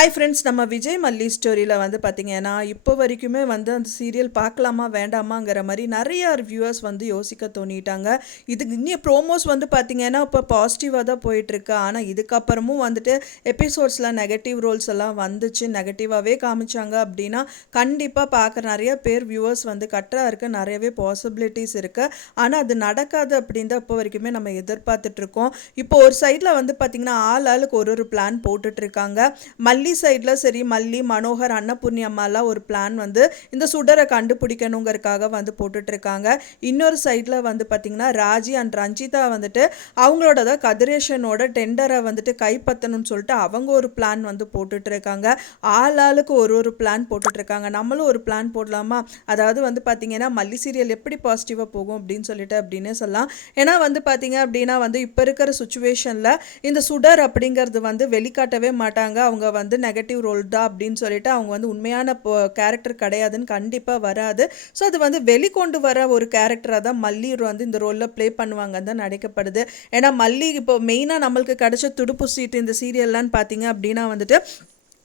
Hi friends, நம்ம விஜய் மல்லி ஸ்டோரியில் வந்து பார்த்தீங்கன்னா இப்போ வரைக்குமே வந்து அந்த சீரியல் பார்க்கலாமா வேண்டாமாங்கிற மாதிரி நிறைய ரிவ்யூவர்ஸ் வந்து யோசிக்க தோணிட்டாங்க. இதுக்கு இன்னும் ப்ரோமோஸ் வந்து பார்த்தீங்கன்னா இப்போ பாசிட்டிவாக தான் போயிட்டுருக்கு. ஆனால் இதுக்கப்புறமும் வந்துட்டு எபிசோட்ஸில் நெகட்டிவ் ரோல்ஸ் எல்லாம் வந்துச்சு, நெகட்டிவாகவே காமிச்சாங்க அப்படின்னா கண்டிப்பாக பார்க்குற நிறைய பேர் வியூவர்ஸ் வந்து கட்டா இருக்க நிறையவே பாசிபிலிட்டிஸ் இருக்குது. ஆனால் அது நடக்காது அப்படின்னு தான் இப்போ வரைக்குமே நம்ம எதிர்பார்த்துட்ருக்கோம். இப்போ ஒரு சைடில் வந்து பார்த்திங்கன்னா ஆளுக்கு ஒரு பிளான் போட்டுட்ருக்காங்க. மல்லி சைடில் சரி, மல்லி, மனோகர், அன்னபூர்ணி அம்மாலாம் ஒரு பிளான் வந்து இந்த சுடரை கண்டுபிடிக்கணுங்கிறதுக்காக வந்து போட்டுட்ருக்காங்க. இன்னொரு சைடில் வந்து பார்த்திங்கன்னா ராஜி அண்ட் ரஞ்சிதா வந்துட்டு அவங்களோட தான் கதிரேஷனோட டெண்டரை வந்துட்டு கைப்பற்றணும்னு சொல்லிட்டு அவங்க ஒரு பிளான் வந்து போட்டுட்ருக்காங்க. ஆளுக்கு ஒரு பிளான் போட்டுட்ருக்காங்க. நம்மளும் ஒரு பிளான் போடலாமா? அதாவது வந்து பார்த்திங்கன்னா மல்லி சீரியல் எப்படி பாசிட்டிவாக போகும் அப்படின்னு சொல்லிட்டு அப்படின்னே சொல்லலாம். ஏன்னா வந்து பார்த்திங்க அப்படின்னா வந்து இப்போ இருக்கிற சுச்சுவேஷனில் இந்த சுடர் அப்படிங்கிறது வந்து வெளிக்காட்டவே மாட்டாங்க. அவங்க வந்து நெகட்டிவ் ரோல் தான் அப்படின்னு சொல்லிட்டு அவங்க வந்து உண்மையான கேரக்டர் கிடையாதுன்னு கண்டிப்பாக வராது. ஸோ அது வந்து வெளிக்கொண்டு வர ஒரு கேரக்டராக தான் மல்லி வந்து இந்த ரோலில் ப்ளே பண்ணுவாங்கன்னு தான் நினைக்கப்படுது. ஏன்னா மல்லி இப்போ மெயினாக நம்மளுக்கு கிடைச்ச துடுப்பு சீட்டு இந்த சீரியல்லான்னு பார்த்தீங்க அப்படின்னா வந்துட்டு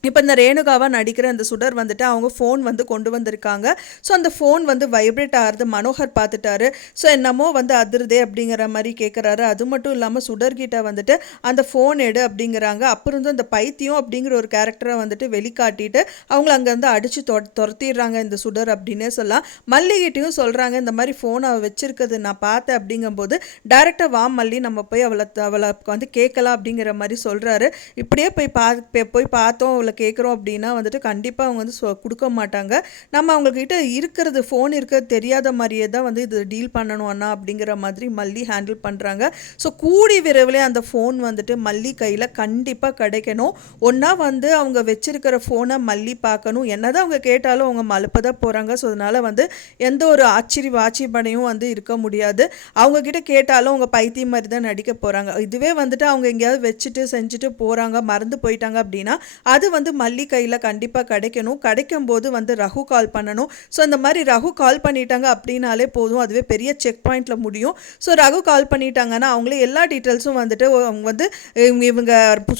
இப்போ இந்த ரேணுகாவாக நடிக்கிற அந்த சுடர் வந்துட்டு அவங்க ஃபோன் வந்து கொண்டு வந்திருக்காங்க. ஸோ அந்த ஃபோன் வந்து வைப்ரேட் ஆகிறது மனோகர் பார்த்துட்டாரு. ஸோ என்னமோ வந்து அதிருதே அப்படிங்கிற மாதிரி கேட்குறாரு. அது மட்டும் இல்லாமல் சுடர்கிட்ட வந்துட்டு அந்த ஃபோன் எடு அப்படிங்கிறாங்க. அப்புறம் வந்து அந்த பைத்தியம் அப்படிங்கிற ஒரு கேரக்டரை வந்துட்டு வெளிக்காட்டிட்டு அவங்கள அங்கேருந்து அடித்து துரத்திடுறாங்க இந்த சுடர் அப்படின்னே சொல்லலாம். மல்லிகிட்டையும் சொல்கிறாங்க, இந்த மாதிரி ஃபோன் அவள் வச்சிருக்கிறது நான் பார்த்தேன் அப்படிங்கும்போது டைரெக்டாக வா மல்லி, நம்ம போய் அவளை வந்து கேட்கலாம் அப்படிங்கிற மாதிரி சொல்கிறாரு. இப்படியே போய் பார்த்தோம் அவளை கேட்குறோம் அப்படின்னா வந்துட்டு கண்டிப்பாக அவங்க வந்து கொடுக்க மாட்டாங்க. நம்ம அவங்கக்கிட்ட இருக்கிறது ஃபோன் இருக்கிறது தெரியாத மாதிரியே தான் வந்து இது டீல் பண்ணணும் அண்ணா அப்படிங்கிற மாதிரி மல்லி ஹேண்டில் பண்ணுறாங்க. ஸோ கூடி விரைவிலே அந்த ஃபோன் வந்துட்டு மல்லி கையில் கண்டிப்பாக கிடைக்கணும். ஒன்றா வந்து அவங்க வச்சிருக்கிற ஃபோனை மல்லி பார்க்கணும். என்னதான் அவங்க கேட்டாலும் அவங்க மலுப்ப தான் போகிறாங்க. ஸோ அதனால் வந்து எந்த ஒரு ஆச்சரியப்படையும் வந்து இருக்க முடியாது. அவங்கக்கிட்ட கேட்டாலும் அவங்க பைத்தியம் மாதிரி தான் நடிக்க போகிறாங்க. இதுவே வந்துட்டு அவங்க எங்கேயாவது வச்சுட்டு செஞ்சுட்டு போகிறாங்க, மறந்து போயிட்டாங்க அப்படின்னா அது வந்து மல்லி கையில் கண்டிப்பாக கிடைக்கணும். கிடைக்கும் போது வந்து ரகு கால் பண்ணணும். ஸோ இந்த மாதிரி ரகு கால் பண்ணிட்டாங்க அப்படின்னாலே போதும், அதுவே பெரிய செக் பாயிண்டில் முடியும். ஸோ ரகு கால் பண்ணிட்டாங்கன்னா அவங்களே எல்லா டீட்டெயில்ஸும் வந்துட்டு அவங்க வந்து இவங்க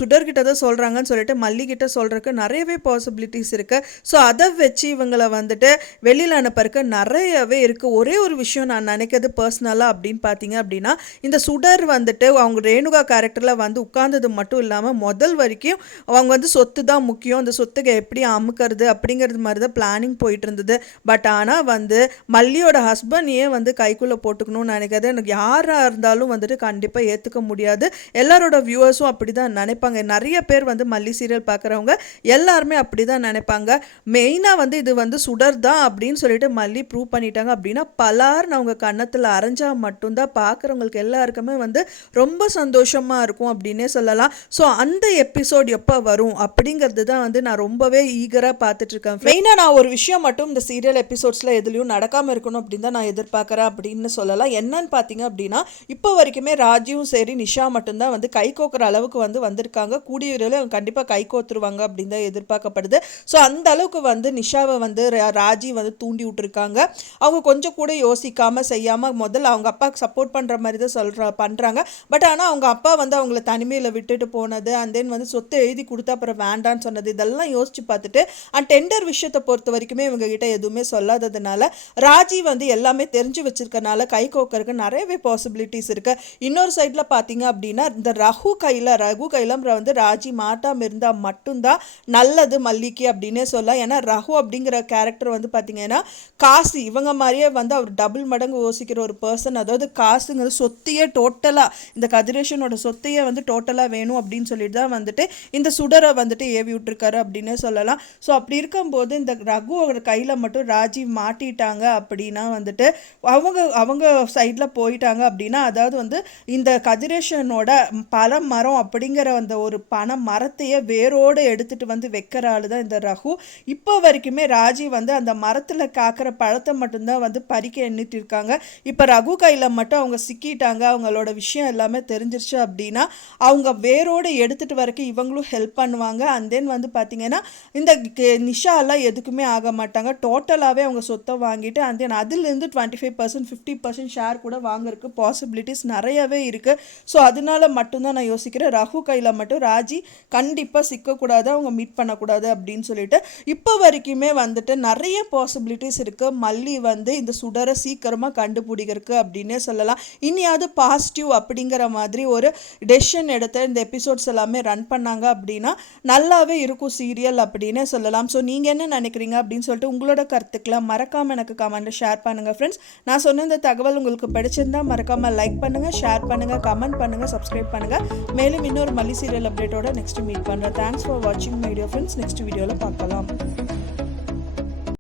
சுடர்கிட்ட தான் சொல்கிறாங்கன்னு சொல்லிட்டு மல்லிகிட்ட சொல்கிறதுக்கு நிறையவே பாசிபிலிட்டிஸ் இருக்குது. ஸோ அதை வச்சு இவங்களை வந்துட்டு வெளியில் அனுப்புறதுக்கு நிறையவே இருக்குது. ஒரே ஒரு விஷயம் நான் நினைக்கிறது பர்சனலாக அப்படின்னு பார்த்தீங்க அப்படின்னா, இந்த சுடர் வந்துட்டு அவங்க ரேணுகா கேரக்டரில் வந்து உட்கார்ந்தது மட்டும் இல்லாமல் முதல் வரைக்கும் அவங்க வந்து சொத்து தான் முக்கியம், அந்த சொத்துக்கு எப்படி அமுக்கிறது அப்படிங்கிறது மாதிரி தான் பிளானிங் போயிட்டு இருந்தது. பட் ஆனால் வந்து மல்லியோட ஹஸ்பண்டையே வந்து கைக்குள்ளே போட்டுக்கணும்னு நினைக்கிறது எனக்கு யாராக இருந்தாலும் வந்துட்டு கண்டிப்பாக ஏற்றுக்க முடியாது. எல்லாரோட வியூவர்ஸும் அப்படி தான் நினைப்பாங்க. நிறைய பேர் வந்து மல்லி சீரியல் பார்க்குறவங்க எல்லாருமே அப்படி தான் நினைப்பாங்க. மெயினாக வந்து இது வந்து சுடர் தான் அப்படின்னு சொல்லிட்டு மல்லி ப்ரூவ் பண்ணிட்டாங்க அப்படின்னா பலார்னு அவங்க கன்னத்தில் அரைஞ்சா மட்டும்தான் பார்க்குறவங்களுக்கு எல்லாருக்குமே வந்து ரொம்ப சந்தோஷமாக இருக்கும் அப்படின்னே சொல்லலாம். ஸோ அந்த எபிசோட் எப்போ வரும் அப்படிங்கிறது தான் வந்து நான் ரொம்பவே ஈகராக பார்த்துட்ருக்கேன். மெயினாக நான் ஒரு விஷயம் மட்டும் இந்த சீரியல் எபிசோட்ஸில் எதுலையும் நடக்காமல் இருக்கணும் அப்படின்னு தான் நான் எதிர்பார்க்குறேன் அப்படின்னு சொல்லலாம். என்னன்னு பார்த்தீங்க அப்படின்னா இப்போ வரைக்குமே ராஜியும் சரி நிஷா மட்டும்தான் வந்து கை கோக்குற அளவுக்கு வந்து வந்திருக்காங்க. கூடிய விரைவில் அவங்க கண்டிப்பாக கை கோத்துருவாங்க அப்படின்னு தான் எதிர்பார்க்கப்படுது. ஸோ அந்த அளவுக்கு வந்து நிஷாவை வந்து ராஜி வந்து தூண்டி விட்டுருக்காங்க. அவங்க கொஞ்சம் கூட யோசிக்காமல் செய்யாமல் முதல்ல அவங்க அப்பாவுக்கு சப்போர்ட் பண்ணுற மாதிரி தான் பண்ணுறாங்க. பட் ஆனால் அவங்க அப்பா வந்து அவங்கள தனிமையில் விட்டுட்டு போனது அண்ட் தென் வந்து சொத்தை எழுதி கொடுத்தா அப்புறம் வேண்டான்னு சொன்னது இதெல்லாம் யோசிச்சு பார்த்துட்டு அண்ட் டெண்டர் விஷயத்தை பொறுத்த வரைக்குமே இவங்க கிட்ட எதுவுமே சொல்லாததுனால ராஜி வந்து எல்லாமே தெரிஞ்சு வச்சிருக்கனால கை கோக்கருக்கு நிறையவே பாசிபிலிட்டிஸ் இருக்கு. இன்னொரு சைட்ல பார்த்தீங்க அப்படின்னா இந்த ரகு கையில் வந்து ராஜி மாட்டாமல் இருந்தால் மட்டும்தான் நல்லது மல்லிக்கு அப்படின்னே சொல்லலாம். ஏன்னா ரகு அப்படிங்கிற கேரக்டர் வந்து பார்த்தீங்கன்னா காசு இவங்க மாதிரியே வந்து அவர் டபுள் மடங்கு யோசிக்கிற ஒரு பர்சன். அதாவது காசுங்கிறது சொத்தையே டோட்டலாக இந்த கதிரேஷனோட சொத்தையே வந்து டோட்டலாக வேணும் அப்படின்னு சொல்லிட்டு தான் வந்துட்டு இந்த சுடரை வந்துட்டு ஏவி விட்டுருக்காரு அப்படின்னே சொல்லலாம். ஸோ அப்படி இருக்கும்போது இந்த ரகுவோட கையில் மட்டும் ராஜீவ் மாட்டிட்டாங்க அப்படின்னா வந்துட்டு அவங்க சைடில் போயிட்டாங்க அப்படின்னா அதாவது வந்து இந்த கதிரேஷனோட பல மரம் அப்படிங்கிற அந்த ஒரு பனை மரத்தையே வேரோடு எடுத்துகிட்டு வந்து வைக்கிற ஆள் தான் இந்த ரகு. இப்போ வரைக்குமே ராஜீவ் வந்து அந்த மரத்தில் காக்கிற பழத்தை மட்டும்தான் வந்து பறிக்க எண்ணிட்டு இருக்காங்க. இப்போ ரகு கையில் மட்டும் அவங்க சிக்கிட்டாங்க, அவங்களோட விஷயம் எல்லாமே தெரிஞ்சிருச்சு அப்படின்னா அவங்க வேரோடு எடுத்துகிட்டு வரைக்கும் இவங்களும் ஹெல்ப் பண்ணுவாங்க. அண்ட் தென் தென் வந்து பார்த்தீங்கன்னா இந்த நிஷாலாம் எதுக்குமே ஆக மாட்டாங்க. டோட்டலாகவே அவங்க சொத்தை வாங்கிட்டு அண்ட் தென் அதுலேருந்து 25% 50% ஷேர் கூட வாங்குறதுக்கு பாசிபிலிட்டிஸ் நிறையவே இருக்குது. ஸோ அதனால மட்டும்தான் நான் யோசிக்கிறேன் ரகு கையில் மட்டும் ராஜி கண்டிப்பாக சிக்கக்கூடாது, அவங்க மீட் பண்ணக்கூடாது அப்படின்னு சொல்லிட்டு. இப்போ வரைக்குமே வந்துட்டு நிறைய பாசிபிலிட்டிஸ் இருக்குது மல்லி வந்து இந்த சுடரை சீக்கிரமாக கண்டுபிடிக்கிறதுக்கு அப்படின்னே சொல்லலாம். இனியாவது பாசிட்டிவ் அப்படிங்கிற மாதிரி ஒரு டெசிஷன் எடுத்து இந்த எபிசோட்ஸ் எல்லாமே ரன் பண்ணாங்க அப்படின்னா நல்லாவே இருக்கும் சீரியல் அப்படின்னே சொல்லலாம். ஸோ நீங்கள் என்ன நினைக்கிறீங்க அப்படின்னு சொல்லிட்டு உங்களோட கருத்துக்களை மறக்காமல் எனக்கு கமெண்ட்டில் ஷேர் பண்ணுங்கள் ஃப்ரெண்ட்ஸ். நான் சொன்ன இந்த தகவல் உங்களுக்கு பிடிச்சிருந்தா மறக்காமல் லைக் பண்ணுங்கள், ஷேர் பண்ணுங்கள், கமெண்ட் பண்ணுங்கள், சப்ஸ்கிரைப் பண்ணுங்கள். மேலும் இன்னொரு மல்லி சீரியல் அப்டேட்டோட நெக்ஸ்ட் மீட் பண்ணுறேன். தேங்க்ஸ் ஃபார் வாட்சிங் மை வீடியோ ஃப்ரெண்ட்ஸ். நெக்ஸ்ட் வீடியோவில் பார்க்கலாம்.